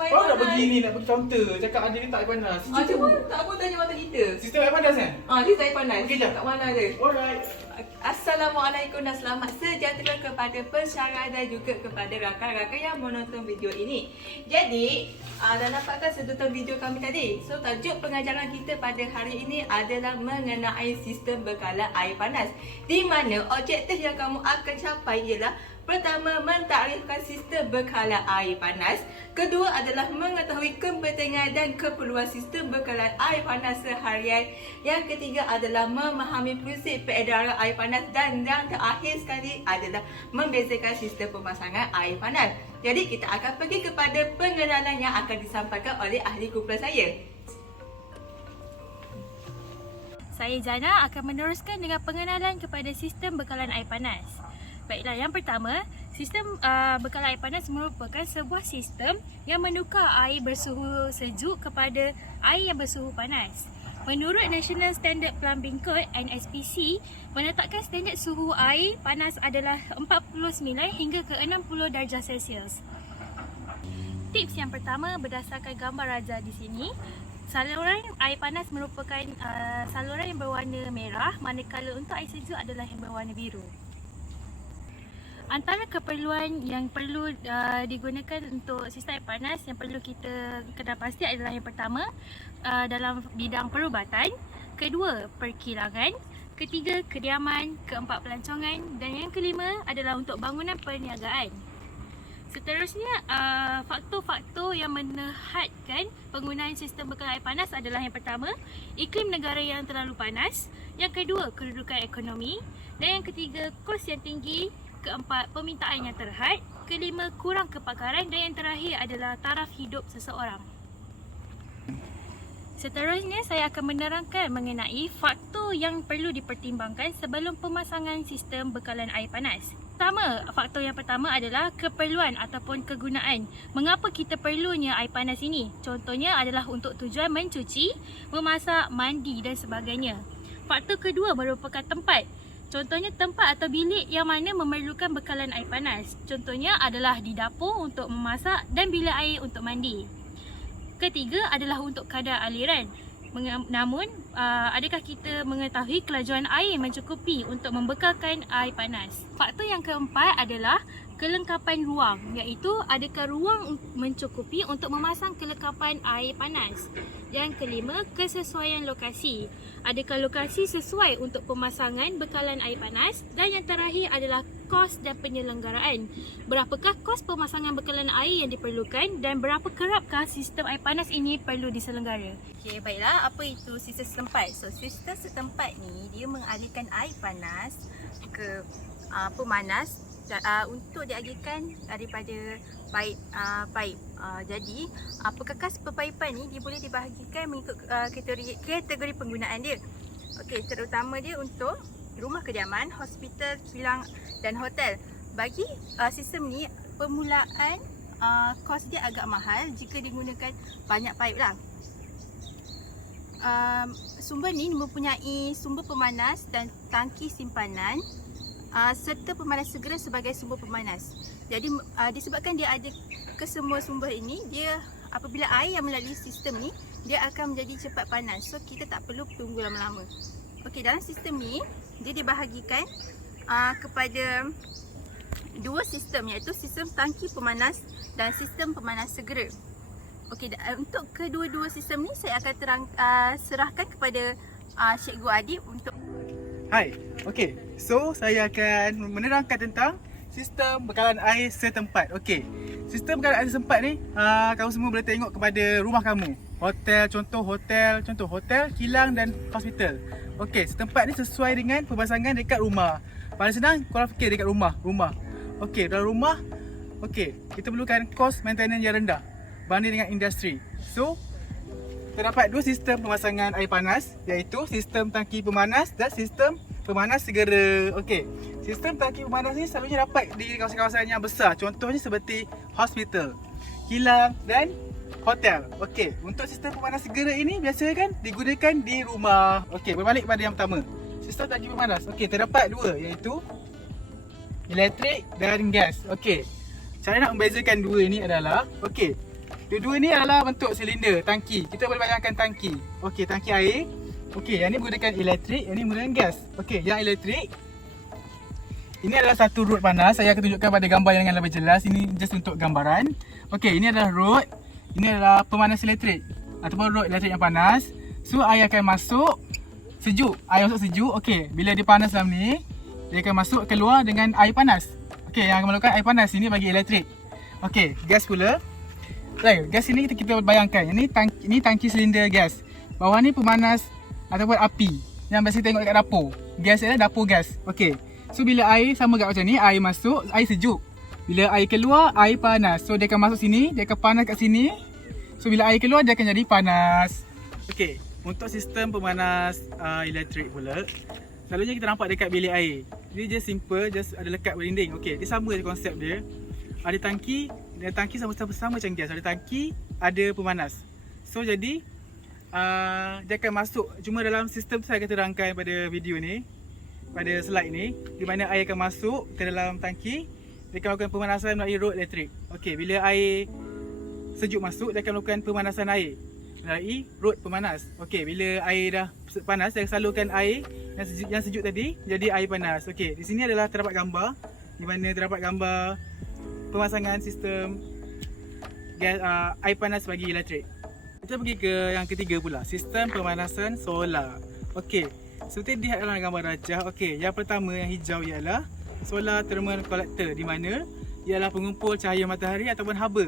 air Oh, nak panas. pergi ni, nak pergi kaunter. Cakap ada letak air panas. Cuma tak apa tanya mata kita. Sistem air panas kan? Dia air panas. Okey, jap. Kat mana ada? Alright. Assalamualaikum dan selamat sejahtera kepada pensyarah dan juga kepada rakan-rakan yang menonton video ini. Jadi, dah nampakkan sedutan video kami tadi. So, tajuk pengajaran kita pada hari ini adalah mengenai sistem bekalan air panas. Di mana objektif yang kamu akan capai ialah pertama, mentarifkan sistem bekalan air panas. Kedua adalah mengetahui kepentingan dan keperluan sistem bekalan air panas seharian. Yang ketiga adalah memahami prinsip peredaran air panas. Dan yang terakhir sekali adalah membezakan sistem pemasangan air panas. Jadi kita akan pergi kepada pengenalan yang akan disampaikan oleh ahli kumpulan saya. Saya Jana akan meneruskan dengan pengenalan kepada sistem bekalan air panas. Baiklah, yang pertama, sistem bekalan air panas merupakan sebuah sistem yang menukar air bersuhu sejuk kepada air yang bersuhu panas. Menurut National Standard Plumbing Code (NSPC), menetapkan standard suhu air panas adalah 49 hingga ke 60 darjah Celsius. Tips yang pertama berdasarkan gambar raja di sini. Saluran air panas merupakan saluran yang berwarna merah, manakala untuk air sejuk adalah yang berwarna biru. Antara keperluan yang perlu digunakan untuk sistem air panas yang perlu kita kena pasti adalah yang pertama, dalam bidang perubatan, kedua, perkilangan, ketiga, kediaman, keempat, pelancongan, dan yang kelima adalah untuk bangunan perniagaan. Seterusnya, faktor-faktor yang menehatkan penggunaan sistem bekalan air panas adalah yang pertama, iklim negara yang terlalu panas, yang kedua, kedudukan ekonomi, dan yang ketiga, kos yang tinggi, keempat, permintaan yang terhad, kelima, kurang kepakaran, dan yang terakhir adalah taraf hidup seseorang. Seterusnya, saya akan menerangkan mengenai faktor yang perlu dipertimbangkan sebelum pemasangan sistem bekalan air panas. Faktor yang pertama adalah keperluan ataupun kegunaan. Mengapa kita perlunya air panas ini? Contohnya adalah untuk tujuan mencuci, memasak, mandi dan sebagainya. Faktor kedua merupakan tempat. Contohnya tempat atau bilik yang mana memerlukan bekalan air panas. Contohnya adalah di dapur untuk memasak dan bilik air untuk mandi. Ketiga adalah untuk kadar aliran. Namun, adakah kita mengetahui kelajuan air mencukupi untuk membekalkan air panas? Faktor yang keempat adalah kelengkapan ruang, iaitu adakah ruang mencukupi untuk memasang kelengkapan air panas. Yang kelima, kesesuaian lokasi. Adakah lokasi sesuai untuk pemasangan bekalan air panas? Dan yang terakhir adalah kos dan penyelenggaraan. Berapakah kos pemasangan bekalan air yang diperlukan dan berapa kerapkah sistem air panas ini perlu diselenggara? Okey, baiklah, apa itu sistem setempat? So, sistem setempat ni dia mengalirkan air panas ke pemanas untuk dialirkan daripada paip. Jadi, perkakas perpaipan ni dia boleh dibahagikan mengikut kategori penggunaan dia. Okey, terutama dia untuk rumah kediaman, hospital, kilang dan hotel. Bagi sistem ni, permulaan kos dia agak mahal jika digunakan banyak paip lah. Sumber ni mempunyai sumber pemanas dan tangki simpanan serta pemanas segera sebagai sumber pemanas. Jadi disebabkan dia ada kesemua sumber ini, dia apabila air yang melalui sistem ni, dia akan menjadi cepat panas. So kita tak perlu tunggu lama-lama. Okey, dalam sistem ni dia dibahagikan kepada dua sistem, iaitu sistem tangki pemanas dan sistem pemanas segera. Okey, untuk kedua-dua sistem ni saya akan serahkan kepada Cikgu Adib untuk. Hai, okey. So, saya akan menerangkan tentang sistem bekalan air setempat. Okey. Sistem bekalan air setempat ni, kamu semua boleh tengok kepada rumah kamu. Contoh hotel, kilang dan hospital. Okey, setempat ni sesuai dengan pemasangan dekat rumah. Paling senang, korang fikir dekat rumah. Okey, dalam rumah, okey, kita perlukan kos maintenance yang rendah banding dengan industri. So, terdapat dua sistem pemasangan air panas, iaitu sistem tangki pemanas dan sistem pemanas segera. Okey, sistem tangki pemanas ni selalunya dapat di kawasan-kawasan yang besar. Contohnya seperti hospital, kilang dan hotel. Okey, untuk sistem pemanas segera ini biasanya kan digunakan di rumah. Okey, berbalik pada yang pertama. Sistem tangki pemanas. Okey, terdapat dua, iaitu elektrik dan gas. Okey, cara nak membezakan dua ini adalah, okey, Dua-dua ni adalah bentuk silinder, tangki. Kita boleh bayangkan tangki. Okey, tangki air. Okey, yang ni menggunakan elektrik, yang ni menggunakan gas. Okey, yang elektrik ini adalah satu rod panas. Saya akan tunjukkan pada gambar yang lebih jelas. Ini just untuk gambaran. Okey, ini adalah rod. Ini adalah pemanas elektrik ataupun rod elektrik yang panas. So air akan masuk sejuk. Air masuk sejuk. Okey, bila dia panas dalam ni, dia akan masuk keluar dengan air panas. Okey, yang akan memerlukan air panas ini bagi elektrik. Okey, gas pula. Baik, gas ini kita bayangkan. Ini tangki silinder gas. Bawah ni pemanas ataupun api yang biasa tengok dekat dapur. Gas adalah dapur gas. Okey. So bila air sama kat macam ni, air masuk, air sejuk. Bila air keluar, air panas. So dia akan masuk sini, dia akan panas kat sini. So bila air keluar, dia akan jadi panas. Okey, untuk sistem pemanas elektrik pula, selalunya kita nampak dekat bilik air. Dia just simple, just ada lekat berinding. Okey, dia sama je konsep dia. Ada tangki, dan tangki sama-sama macam gas. Ada tangki, ada pemanas. So jadi dia akan masuk, cuma dalam sistem saya akan terangkan pada video ni, pada slide ni, di mana air akan masuk ke dalam tangki. Dia akan melakukan pemanasan melalui rod elektrik. Okey, bila air sejuk masuk, dia akan melakukan pemanasan air melalui rod pemanas. Okey, bila air dah panas, dia akan salurkan air yang sejuk tadi jadi air panas. Okey, di sini adalah terdapat gambar, di mana terdapat gambar pemasangan sistem gas, air panas bagi elektrik. Kita pergi ke yang ketiga pula, sistem pemanasan solar. Okey, seperti dilihat dalam gambar rajah. Okey, yang pertama yang hijau ialah solar thermal collector, di mana ialah pengumpul cahaya matahari ataupun haba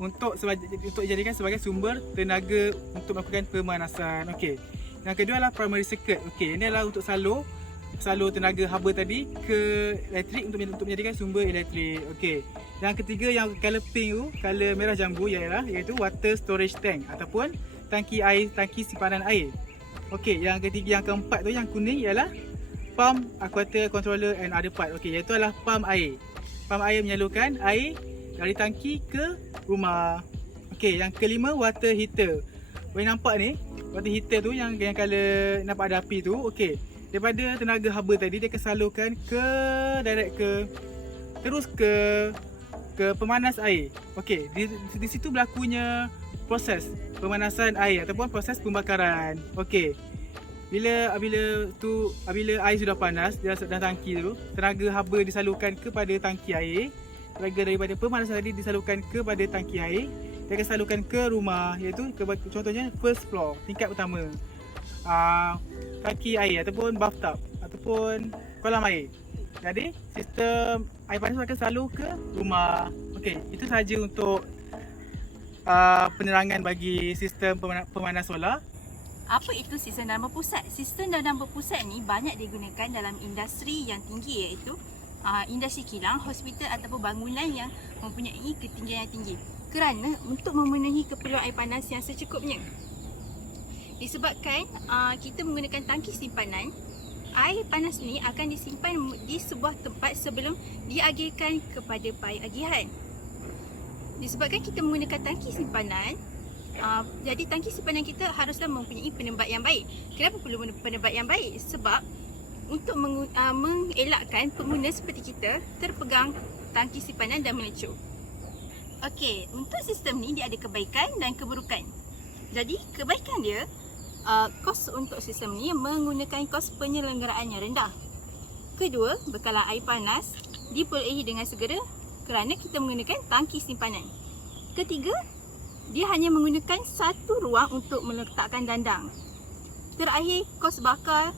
untuk dijadikan sebagai sumber tenaga untuk melakukan pemanasan. Okey. Yang kedua adalah primary circuit. Okey, ini adalah untuk salur tenaga haba tadi ke elektrik untuk menjadikan sumber elektrik. Okey. Yang ketiga yang color pink tu, color merah jambu iaitu water storage tank ataupun tangki air, tangki simpanan air. Okey, yang ketiga, yang keempat tu yang kuning ialah pump, water controller and other part. Okey, iaitu adalah pump air. Pump air menyalurkan air dari tangki ke rumah. Okey, yang kelima water heater. Boleh nampak ni, water heater tu yang color nampak ada api tu. Okey, daripada tenaga haba tadi dia akan salurkan ke direct terus ke pemanas air. Okey, di situ berlakunya proses pemanasan air ataupun proses pembakaran. Okey. Bila air sudah panas dalam tangki tu, tenaga haba disalurkan kepada tangki air. Tenaga daripada pemanasan tadi disalurkan kepada tangki air. Dia akan salurkan ke rumah, iaitu contohnya first floor, tingkat pertama. Tangki air ataupun bathtub ataupun kolam air. Jadi sistem air panas akan salur ke rumah. Okey, itu sahaja untuk penerangan bagi sistem pemanas solar. Apa itu sistem dana berpusat? Sistem dana berpusat ni banyak digunakan dalam industri yang tinggi, iaitu industri kilang, hospital ataupun bangunan yang mempunyai ketinggian yang tinggi. Kerana untuk memenuhi keperluan air panas yang secukupnya. Disebabkan kita menggunakan tangki simpanan, air panas ni akan disimpan di sebuah tempat sebelum diagihkan kepada paip agihan. Disebabkan kita menggunakan tangki simpanan, jadi tangki simpanan kita haruslah mempunyai penebat yang baik. Kenapa perlu penebat yang baik? Sebab untuk mengelakkan pengguna seperti kita terpegang tangki simpanan dan melecup. Okey, untuk sistem ni dia ada kebaikan dan keburukan. Jadi kebaikan dia, kos untuk sistem ni menggunakan kos penyelenggaraan yang rendah. Kedua, bekalan air panas diperolehi dengan segera kerana kita menggunakan tangki simpanan. Ketiga, dia hanya menggunakan satu ruang untuk meletakkan dandang. Terakhir, kos bakar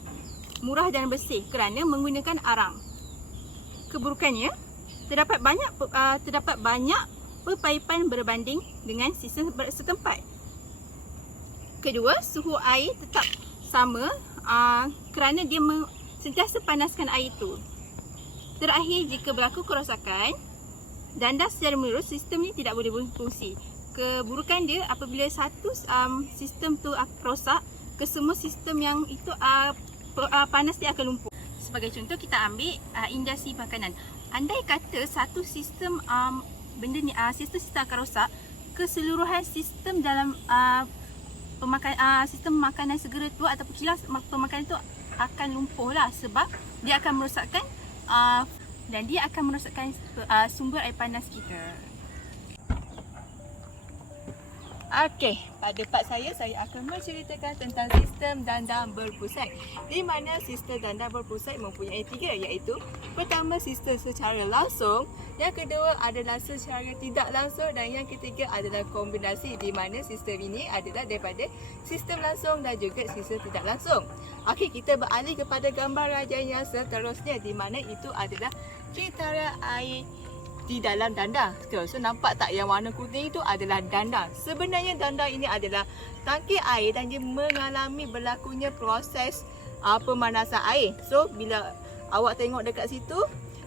murah dan bersih kerana menggunakan arang. Keburukannya, terdapat banyak perpaipan berbanding dengan sistem setempat. Kedua, suhu air tetap sama kerana dia sentiasa panaskan air itu. Terakhir, jika berlaku kerosakan dandang secara menurut, sistem ini tidak boleh berfungsi. Keburukan dia, apabila satu sistem tu rosak, kesemua sistem yang itu panas dia akan lumpuh. Sebagai contoh, kita ambil industri makanan. Andai kata satu sistem sistem akan rosak, keseluruhan sistem dalam sistem makanan segera tu ataupun kilang pemakanan tu akan lumpuh lah, sebab dia akan merosakkan dan dia akan merosakkan sumber air panas kita. Okey, pada part saya akan menceritakan tentang sistem dandang berpusat. Di mana sistem dandang berpusat mempunyai 3, iaitu pertama sistem secara langsung, yang kedua adalah secara tidak langsung dan yang ketiga adalah kombinasi, di mana sistem ini adalah daripada sistem langsung dan juga sistem tidak langsung. Okey, kita beralih kepada gambar rajah yang seterusnya, di mana itu adalah kriteria air di dalam dandang. So nampak tak yang warna kuning itu adalah dandang. Sebenarnya dandang ini adalah tangki air dan dia mengalami berlakunya proses pemanasan air. So bila awak tengok dekat situ,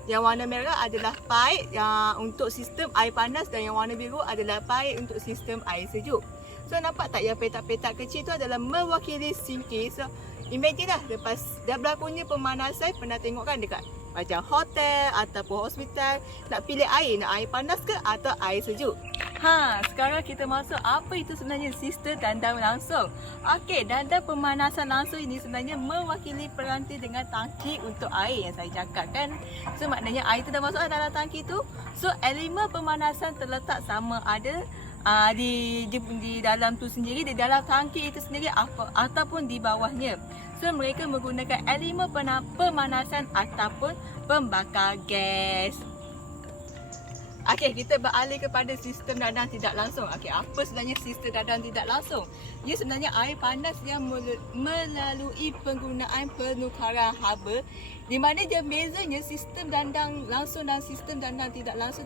yang warna merah adalah pipe yang untuk sistem air panas dan yang warna biru adalah pipe untuk sistem air sejuk. So nampak tak yang petak-petak kecil itu adalah mewakili sinki. So imagine lah, lepas dah berlakunya pemanasan, pernah tengok kan dekat macam hotel ataupun hospital, nak pilih air, nak air panas ke atau air sejuk. Sekarang kita masuk apa itu sebenarnya sistem dandang langsung. Okey, dandang pemanasan langsung ini sebenarnya mewakili peranti dengan tangki untuk air yang saya cakap kan. So maknanya air tu dah masuk dalam tangki tu. So elemen pemanasan terletak sama ada di dalam tu sendiri, di dalam tangki itu sendiri ataupun di bawahnya. So mereka menggunakan elemen pemanasan ataupun pembakar gas. Okey, kita beralih kepada sistem dandang tidak langsung. Okey, apa sebenarnya sistem dandang tidak langsung? Ia sebenarnya air panas yang melalui penggunaan penukaran haba, di mana dia bezanya sistem dandang langsung dan sistem dandang tidak langsung.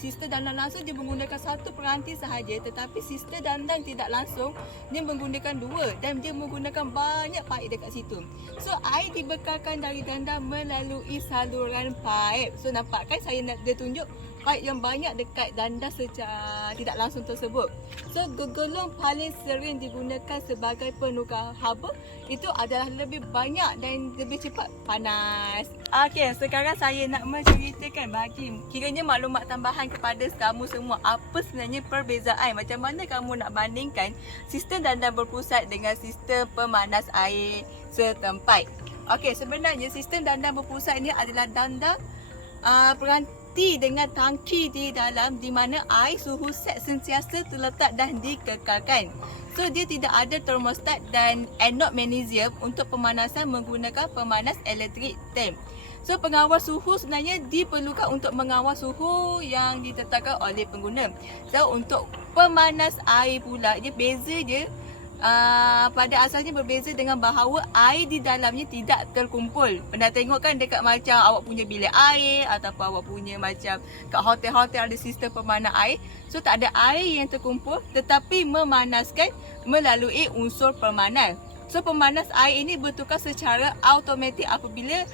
Sistem dandang langsung dia menggunakan satu peranti sahaja, tetapi sistem dandang tidak langsung dia menggunakan 2 dan dia menggunakan banyak paip dekat situ. So air dibekalkan dari dandang melalui saluran paip. So nampak kan saya nak dia tunjuk paip yang banyak dekat dandang secara tidak langsung tersebut. So gegolong paling sering digunakan sebagai penukar haba itu adalah lebih banyak dan lebih cepat panas. Okey, sekarang saya nak menceritakan bagi kiranya maklumat tambahan kepada kamu semua, apa sebenarnya perbezaan, macam mana kamu nak bandingkan sistem dandang berpusat dengan sistem pemanas air setempat. Okey, sebenarnya sistem dandang berpusat ini adalah dandang peranti dengan tangki di dalam, di mana air suhu set sentiasa terletak dan dikekalkan. So dia tidak ada termostat dan anode magnesium untuk pemanasan menggunakan pemanas elektrik tank. So pengawal suhu sebenarnya diperlukan untuk mengawal suhu yang ditetapkan oleh pengguna. So untuk pemanas air pula, dia beza dia pada asalnya berbeza dengan bahawa air di dalamnya tidak terkumpul. Pernah tengok kan dekat macam awak punya bilik air ataupun awak punya macam kat hotel-hotel ada sistem pemanas air. So tak ada air yang terkumpul tetapi memanaskan melalui unsur pemanas. So pemanas air ini bertukar secara automatik apabila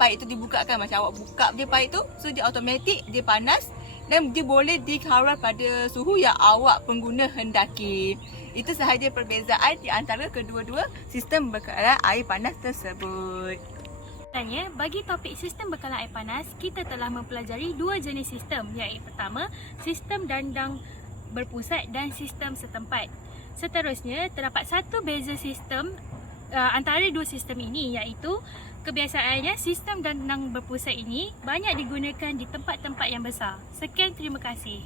paip itu dibukakan. Macam awak buka dia paip tu, so dia automatik, dia panas dan dia boleh dikawal pada suhu yang awak pengguna hendaki. Itu sahaja perbezaan di antara kedua-dua sistem bekalan air panas tersebut. Tanya, bagi topik sistem bekalan air panas, kita telah mempelajari 2 jenis sistem, iaitu pertama, sistem dandang berpusat dan sistem setempat. Seterusnya, terdapat satu beza sistem antara 2 sistem ini, iaitu kebiasaannya sistem dandang berpusat ini banyak digunakan di tempat-tempat yang besar. Sekian, terima kasih.